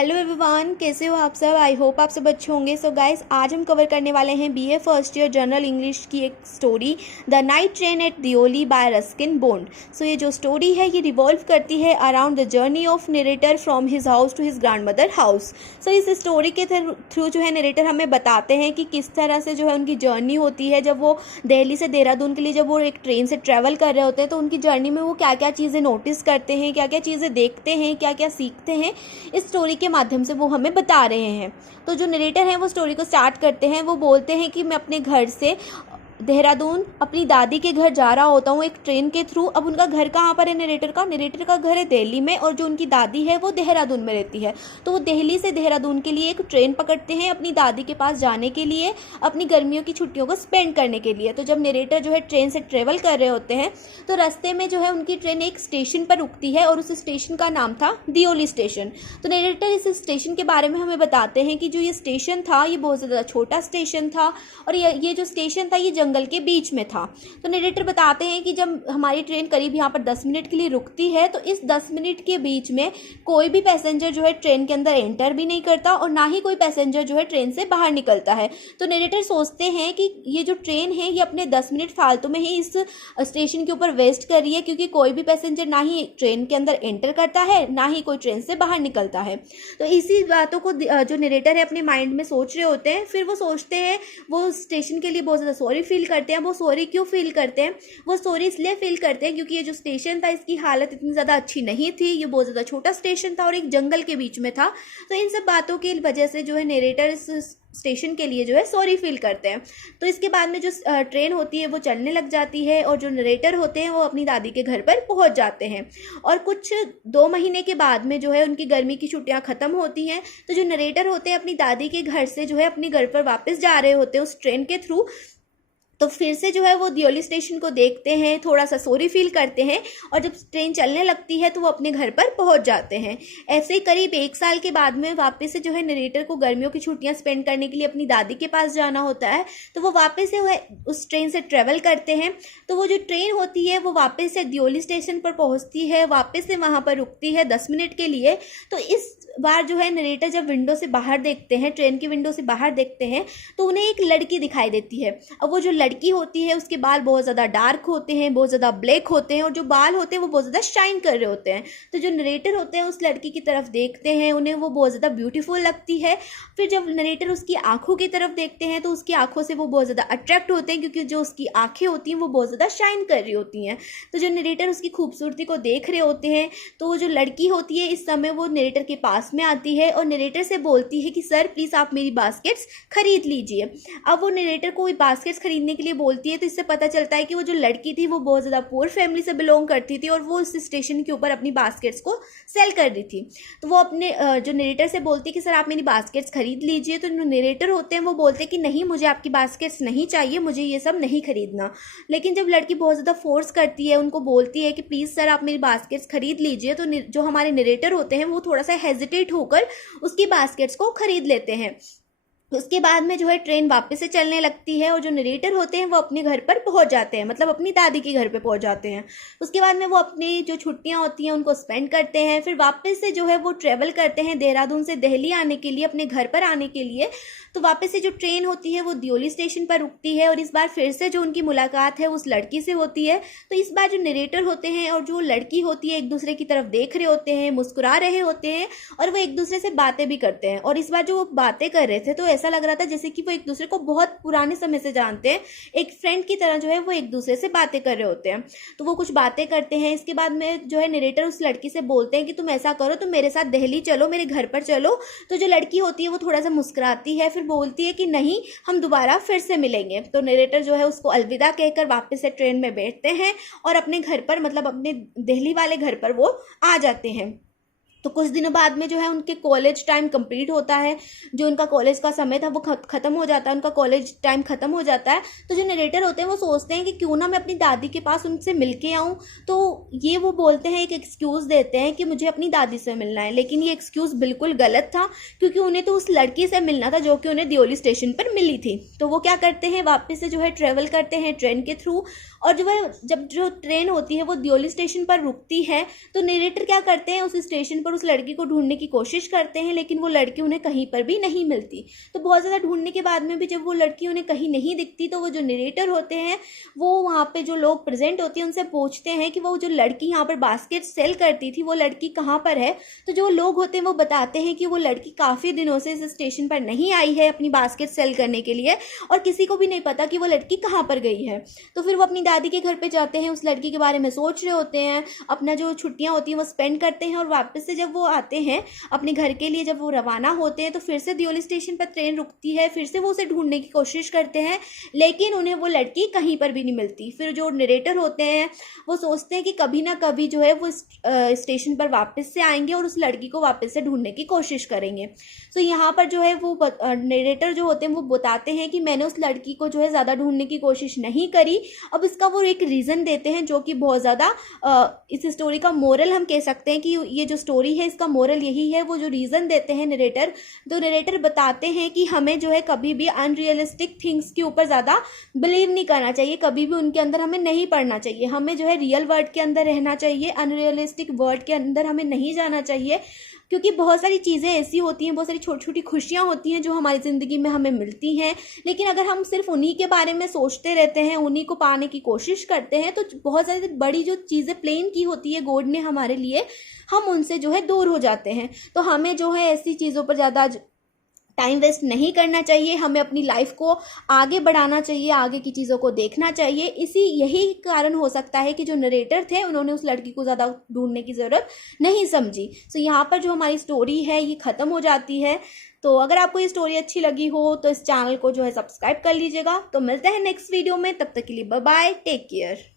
Hello everyone, कैसे हो आप सब। आई होप आप सब अच्छे होंगे। सो गाइस, आज हम कवर करने वाले हैं BA first year general English की एक story, the night train at Deoli by Ruskin Bond. So ये जो स्टोरी है ये रिवॉल्व करती है around the journey of narrator from his house to his grandmother house. So इस स्टोरी के थ्रू जो है नरेटर हमें बताते हैं कि किस तरह से जो है उनकी जर्नी होती है। जब वो दिल्ली से देहरादून के लिए जब वो एक ट्रेन से ट्रैवल कर रहे होते हैं तो उनकी जर्नी में वो क्या क्या चीज़ें नोटिस करते हैं, क्या क्या चीज़ें देखते हैं, क्या क्या सीखते हैं, इस स्टोरी के माध्यम से वो हमें बता रहे हैं। तो जो नरेटर हैं वो स्टोरी को स्टार्ट करते हैं। वो बोलते हैं कि मैं अपने घर से देहरादून अपनी दादी के घर जा रहा होता हूँ एक ट्रेन के थ्रू। अब उनका घर कहाँ पर है नरेटर का घर है दिल्ली में, और जो उनकी दादी है वो देहरादून में रहती है। तो वो दिल्ली से देहरादून के लिए एक ट्रेन पकड़ते हैं अपनी दादी के पास जाने के लिए, अपनी गर्मियों की छुट्टियों को स्पेंड करने के लिए। तो जब नरेटर जो है ट्रेन से ट्रेवल कर रहे होते हैं तो रास्ते में जो है उनकी ट्रेन एक स्टेशन पर रुकती है और उस स्टेशन का नाम था दियोली स्टेशन। तो नरेटर इस स्टेशन के बारे में हमें बताते हैं कि जो ये स्टेशन था ये बहुत ज़्यादा छोटा स्टेशन था और ये जो स्टेशन था ये जंगल के बीच में था। तो नरेटर बताते हैं कि जब हमारी ट्रेन करीब यहाँ पर 10 मिनट के लिए रुकती है तो इस 10 मिनट के बीच में कोई भी पैसेंजर जो है ट्रेन के अंदर एंटर भी नहीं करता और ना ही कोई पैसेंजर जो है ट्रेन से बाहर निकलता है। तो नरेटर सोचते हैं कि ये जो ट्रेन है ये अपने 10 मिनट फालतू में ही इस स्टेशन के ऊपर वेस्ट कर रही है, क्योंकि कोई भी पैसेंजर ना ही ट्रेन के अंदर एंटर करता है ना ही कोई ट्रेन से बाहर निकलता है। तो इसी बातों को जो नरेटर है अपने माइंड में सोच रहे होते हैं। फिर वो सोचते हैं, वो स्टेशन के लिए बहुत ज़्यादा सॉरी फील करते हैं। वो सॉरी क्यों फील करते हैं? वो सॉरी इसलिए फील करते हैं क्योंकि ये जो स्टेशन था इसकी हालत इतनी ज़्यादा अच्छी नहीं थी। ये बहुत ज़्यादा छोटा स्टेशन था और एक जंगल के बीच में था। तो इन सब बातों की वजह से जो है नरेटर इस स्टेशन के लिए जो है सॉरी फील करते हैं। तो इसके बाद में जो ट्रेन होती है वो चलने लग जाती है और जो नरेटर होते हैं वो अपनी दादी के घर पर पहुंच जाते हैं। और कुछ 2 महीने के बाद में जो है उनकी गर्मी की छुट्टियां ख़त्म होती हैं। तो जो नरेटर होते हैं अपनी दादी के घर से जो है अपने घर पर वापस जा रहे होते हैं उस ट्रेन के थ्रू। तो फिर से जो है वो दियोली स्टेशन को देखते हैं, थोड़ा सा सॉरी फील करते हैं और जब ट्रेन चलने लगती है तो वो अपने घर पर पहुंच जाते हैं। ऐसे ही करीब 1 साल के बाद में वापस से जो है नरेटर को गर्मियों की छुट्टियां स्पेंड करने के लिए अपनी दादी के पास जाना होता है। तो वो वापस से उस ट्रेन से ट्रेवल करते हैं। तो वो जो ट्रेन होती है वो वापस से दियोली स्टेशन पर पहुँचती है, वापस से वहाँ पर रुकती है 10 मिनट के लिए। तो इस बार जो है नरेटर जब विंडो से बाहर देखते हैं, ट्रेन की विंडो से बाहर देखते हैं, तो उन्हें एक लड़की दिखाई देती है। अब वो जो लड़की होती है उसके बाल बहुत ज़्यादा डार्क होते हैं, बहुत ज़्यादा ब्लैक होते हैं और जो बाल होते हैं वो बहुत ज़्यादा शाइन कर रहे होते हैं। तो जो नरेटर होते हैं उस लड़की की तरफ देखते हैं, उन्हें वो बहुत ज़्यादा ब्यूटीफुल लगती है। फिर जब नरेटर उसकी आंखों की तरफ देखते हैं तो उसकी आंखों से वो बहुत ज़्यादा अट्रैक्ट होते हैं, क्योंकि जो उसकी आंखें होती हैं वो बहुत ज़्यादा शाइन कर रही होती हैं। तो जो नरेटर उसकी खूबसूरती को देख रहे होते हैं तो वो जो लड़की होती है इस समय वो नरेटर के पास में आती है और नरेटर से बोलती है कि सर प्लीज़ आप मेरी बास्केट्स खरीद लीजिए। अब वो नरेटर को बास्केट्स खरीदने के लिए बोलती है। तो इससे पता चलता है कि वो जो लड़की थी वो बहुत ज़्यादा पुअर फैमिली से बिलोंग करती थी और वो उस स्टेशन के ऊपर अपनी बास्केट्स को सेल कर रही थी। तो वो अपने जो नरेटर से बोलती है कि सर आप मेरी बास्केट्स खरीद लीजिए। तो जो नरेटर होते हैं वो बोलते हैं कि नहीं, मुझे आपकी बास्केट्स नहीं चाहिए, मुझे ये सब नहीं खरीदना। लेकिन जब लड़की बहुत ज़्यादा फोर्स करती है, उनको बोलती है कि प्लीज़ सर आप मेरी बास्केट्स खरीद लीजिए, तो जो हमारे नरेटर होते हैं वो थोड़ा सा हेजिटेट होकर उसकी बास्केट्स को खरीद लेते हैं। उसके बाद में जो है ट्रेन वापस से चलने लगती है और जो नरेटर होते हैं वो अपने घर पर पहुंच जाते हैं, मतलब अपनी दादी के घर पे पहुंच जाते हैं। उसके बाद में वो अपनी जो छुट्टियां होती हैं उनको स्पेंड करते हैं। फिर वापस से जो है वो ट्रेवल करते हैं देहरादून से दिल्ली आने के लिए, अपने घर पर आने के लिए। तो वापस से जो ट्रेन होती है वो दियोली स्टेशन पर रुकती है और इस बार फिर से जो उनकी मुलाकात है उस लड़की से होती है। तो इस बार जो नरेटर होते हैं और जो लड़की होती है एक दूसरे की तरफ देख रहे होते हैं, मुस्कुरा रहे होते हैं और वो एक दूसरे से बातें भी करते हैं। और इस बार जो वो बातें कर रहे थे तो ऐसा लग रहा था जैसे कि वो एक दूसरे को बहुत पुराने समय से जानते हैं, एक फ्रेंड की तरह जो है वो एक दूसरे से बातें कर रहे होते हैं। तो वो कुछ बातें करते हैं। इसके बाद में जो है नरेटर उस लड़की से बोलते हैं कि तुम ऐसा करो, तुम मेरे साथ दिल्ली चलो, मेरे घर पर चलो। तो जो लड़की होती है वो थोड़ा सा मुस्कुराती है, फिर बोलती है कि नहीं, हम दोबारा फिर से मिलेंगे। तो नरेटर जो है उसको अलविदा कहकर वापस से ट्रेन में बैठते हैं और अपने घर पर, मतलब अपने दिल्ली वाले घर पर वो आ जाते हैं। तो कुछ दिनों बाद में जो है उनके कॉलेज टाइम कंप्लीट होता है। जो उनका कॉलेज का समय था वो ख़त्म हो जाता है, उनका कॉलेज टाइम ख़त्म हो जाता है। तो जो नरेटर होते हैं वो सोचते हैं कि क्यों ना मैं अपनी दादी के पास उनसे मिल के आऊँ। तो ये वो बोलते हैं, एक एक्सक्यूज़ देते हैं कि मुझे अपनी दादी से मिलना है। लेकिन ये एक्सक्यूज़ बिल्कुल गलत था, क्योंकि उन्हें तो उस लड़की से मिलना था जो कि उन्हें दियोली स्टेशन पर मिली थी। तो वो क्या करते हैं, वापस से जो है ट्रेवल करते हैं ट्रेन के थ्रू। और जब ट्रेन होती है वो दियोली स्टेशन पर रुकती है तो नरेटर क्या करते हैं, उस स्टेशन पर पर उस लड़की को ढूंढने की कोशिश करते हैं, लेकिन वो लड़की उन्हें कहीं पर भी नहीं मिलती। तो बहुत ज़्यादा ढूंढने के बाद में भी जब वो लड़की उन्हें कहीं नहीं दिखती, तो वो जो नरेटर होते हैं वो वहाँ पे जो लोग प्रेजेंट होते हैं उनसे पूछते हैं कि वो जो लड़की यहाँ पर बास्केट सेल करती थी वो लड़की कहाँ पर है। तो जो लोग होते हैं वो बताते हैं कि वो लड़की काफ़ी दिनों से इस स्टेशन पर नहीं आई है अपनी बास्केट सेल करने के लिए, और किसी को भी नहीं पता कि वो लड़की कहाँ पर गई है। तो फिर वो अपनी दादी के घर पे जाते हैं, उस लड़की के बारे में सोच रहे होते हैं, अपना जो छुट्टियां होती हैं वो स्पेंड करते हैं, और वापस से जब वो आते हैं अपने घर के लिए, जब वो रवाना होते हैं तो फिर से दियोली स्टेशन पर ट्रेन रुकती है, फिर से वो उसे ढूंढने की कोशिश करते हैं, लेकिन उन्हें वो लड़की कहीं पर भी नहीं मिलती। फिर जो नरेटर होते हैं वो सोचते हैं कि कभी ना कभी जो है वो स्टेशन पर वापस से आएंगे और उस लड़की को वापस से ढूंढने की कोशिश करेंगे। तो यहाँ पर जो है वो नरेटर जो होते हैं वो बताते हैं कि मैंने उस लड़की को जो है ज़्यादा ढूंढने की कोशिश नहीं करी। अब इसका वो एक रीज़न देते हैं जो कि बहुत ज़्यादा इस स्टोरी का मोरल हम कह सकते हैं कि ये जो स्टोरी है इसका मोरल यही है। वो जो रीज़न देते हैं नरेटर, तो नरेटर बताते हैं कि हमें जो है कभी भी अनरियलिस्टिक थिंग्स के ऊपर ज़्यादा बिलीव नहीं करना चाहिए, कभी भी उनके अंदर हमें नहीं पढ़ना चाहिए, हमें जो है रियल वर्ल्ड के अंदर रहना चाहिए, अनरियलिस्टिक वर्ल्ड के अंदर हमें नहीं जाना चाहिए। क्योंकि बहुत सारी चीज़ें ऐसी होती हैं, बहुत सारी छोटी छोटी खुशियाँ होती हैं जो हमारी ज़िंदगी में हमें मिलती हैं, लेकिन अगर हम सिर्फ उन्हीं के बारे में सोचते रहते हैं, उन्हीं को पाने की कोशिश करते हैं, तो बहुत सारी बड़ी जो चीज़ें प्लान की होती है गॉड ने हमारे लिए, हम उनसे जो है दूर हो जाते हैं। तो हमें जो है ऐसी चीज़ों पर ज़्यादा टाइम वेस्ट नहीं करना चाहिए, हमें अपनी लाइफ को आगे बढ़ाना चाहिए, आगे की चीज़ों को देखना चाहिए। यही कारण हो सकता है कि जो नरेटर थे उन्होंने उस लड़की को ज़्यादा ढूंढने की ज़रूरत नहीं समझी। तो यहाँ पर जो हमारी स्टोरी है ये ख़त्म हो जाती है। तो अगर आपको ये स्टोरी अच्छी लगी हो तो इस चैनल को जो है सब्सक्राइब कर लीजिएगा। तो मिलते हैं नेक्स्ट वीडियो में, तब तक के लिए बाय बाय, टेक केयर।